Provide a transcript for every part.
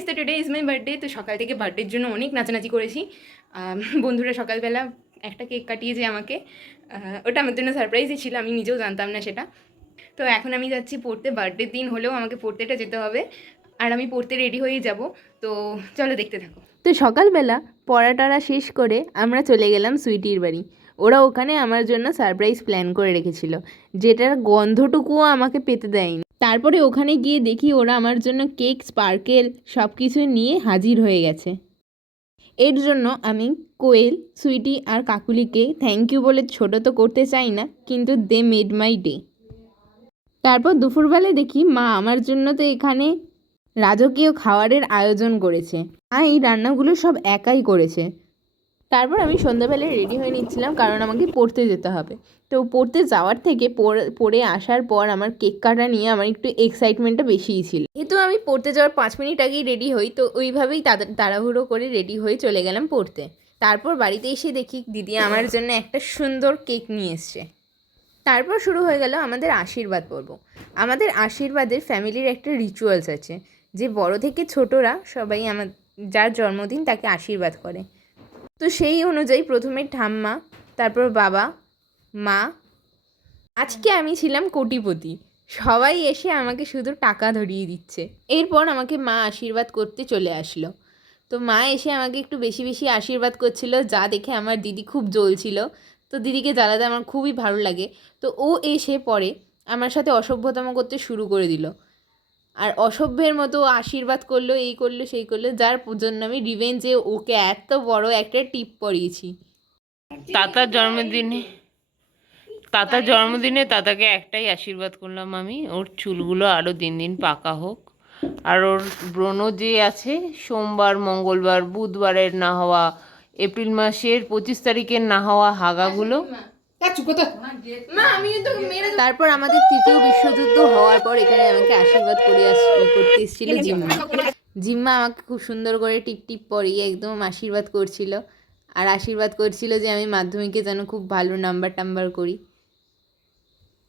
Guys, তো today is my birthday. তো সকাল থেকে বার্থডের জন্য অনেক নাচানাচি করেছি। বন্ধুরা সকালবেলা একটা কেক কাটিয়েছে আমাকে। ওটা আমার জন্য সারপ্রাইজই ছিল, আমি নিজেও জানতাম না সেটা। তো এখন আমি যাচ্ছি পড়তে, বার্থডের দিন হলেও আমাকে পড়তেটা যেতে হবে, আর আমি পড়তে রেডি হয়েই যাব। তো চলো দেখতে থাকো। তো সকালবেলা পড়াটারা শেষ করে আমরা চলে গেলাম সুইটির বাড়ি। ওরা ওখানে আমার জন্য সারপ্রাইজ প্ল্যান করে রেখেছিল, যেটার গন্ধটুকুও আমাকে পেতে দেয়নি। তারপরে ওখানে গিয়ে দেখি ওরা আমার জন্য কেক, স্পার্কেল সব কিছু নিয়ে হাজির হয়ে গেছে। এর জন্য আমি কোয়েল, সুইটি আর কাকুলিকে থ্যাংক ইউ বলে ছোটো তো করতে চাই না, কিন্তু দে মেড মাই ডে। তারপর দুপুরবেলায় দেখি মা আমার জন্য তো এখানে রাজকীয় খাবারের আয়োজন করেছে। মা এই রান্নাগুলো সব একাই করেছে। তারপর আমি সন্ধ্যাবেলায় রেডি হয়ে নিচ্ছিলাম, কারণ আমাকে পড়তে যেতে হবে। তো পড়তে যাওয়ার থেকে পড়ে আসার পর আমার কেক কাটা নিয়ে আমার একটু এক্সাইটমেন্টটা বেশিই ছিল। যেহেতু আমি পড়তে যাওয়ার 5 মিনিট আগেই রেডি হই, তো ওইভাবেই তাড়াহুড়ো করে রেডি হয়ে চলে গেলাম পড়তে। তারপর বাড়িতে এসে দেখি দিদি আমার জন্য একটা সুন্দর কেক নিয়ে এসছে। তারপর শুরু হয়ে গেল আমাদের আশীর্বাদ পর্ব। আমাদের আশীর্বাদের ফ্যামিলির একটা রিচুয়ালস আছে, যে বড় থেকে ছোটরা সবাই যার জন্মদিন তাকে আশীর্বাদ করে। তো সেই অনুযায়ী প্রথমে ঠাম্মা, তারপর বাবা, মা। আজকে আমি ছিলাম কোটিপতি, সবাই এসে আমাকে শুধু টাকা ধরিয়ে দিচ্ছে। এরপর আমাকে মা আশীর্বাদ করতে চলে আসলো। তো মা এসে আমাকে একটু বেশি বেশি আশীর্বাদ করছিল, যা দেখে আমার দিদি খুব জ্বলছিল। তো দিদিকে জ্বালাতে আমার খুবই ভালো লাগে। তো ও এসে পরে আমার সাথে অসভ্যতম করতে শুরু করে দিল, আর অসভ্যের মতো আশীর্বাদ করলো, এই করলো সেই করলো, যার জন্য আমি রিভেঞ্জে ওকে এত বড় একটা টিপ পরিয়েছি। তাতার জন্মদিনে তাতাকে একটাই আশীর্বাদ করলাম আমি, ওর চুলগুলো আরও দিন দিন পাকা হোক, আর ওর ব্রণ যে আছে সোমবার, মঙ্গলবার, বুধবারের না হওয়া, এপ্রিল মাসের 25 তারিখের না হওয়া হাগাগুলো। তারপর আমাদের তৃতীয় বিশ্বযুদ্ধ হওয়ার পর এখানে আমাকে আশীর্বাদ করতে এসেছিল জিম্মা। জিম্মা আমাকে খুব সুন্দর করে টিপ টিপ পরিয়ে একদম আশীর্বাদ করছিল, আর আশীর্বাদ করছিল যে আমি মাধ্যমিকে যেন খুব ভালো নাম্বার করি।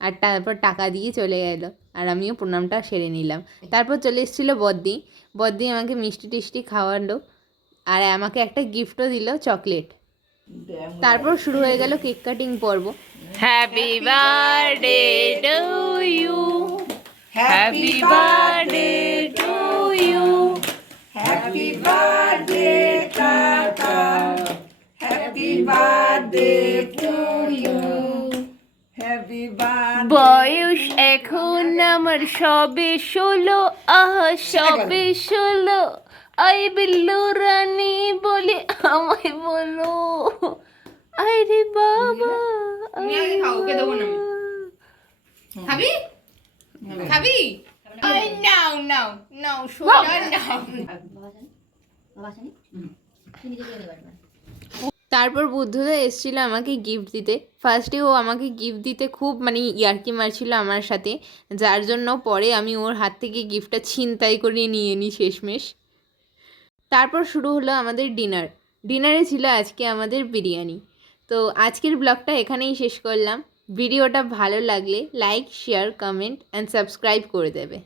আর তারপর টাকা দিয়ে চলে গেল, আর আমিও প্রণামটা সেরে নিলাম। তারপর চলে এসেছিলো বদ্দি আমাকে মিষ্টি টিষ্টি খাওয়ালো, আর আমাকে একটা গিফটও দিল, চকলেট। তারপর শুরু হয়ে গেল কেক কাটিং পর্ব। Happy birthday to you, happy birthday to you, happy birthday কাকা, happy birthday to you, happy birthday. বয়স এখন আমার সবে 16, আহা সবে 16। আই বিল্লু রানী বলে আমায় বলো, আরে বাবা। খাবি? তারপর বুদ্ধদা এসেছিল আমাকে গিফট দিতে। ফার্স্টে ও আমাকে গিফট দিতে খুব ইয়ার্কি মারছিল আমার সাথে, যার জন্য পরে আমি ওর হাত থেকে গিফটটা ছিনতাই করে নিয়ে নিই শেষমেশ। তারপর শুরু হলো আমাদের ডিনারে ছিল আজকে আমাদের বিরিয়ানি। তো আজকের ব্লগটা এখানেই শেষ করলাম। ভিডিওটা ভালো লাগলে like, share, comment and subscribe করে দেবে।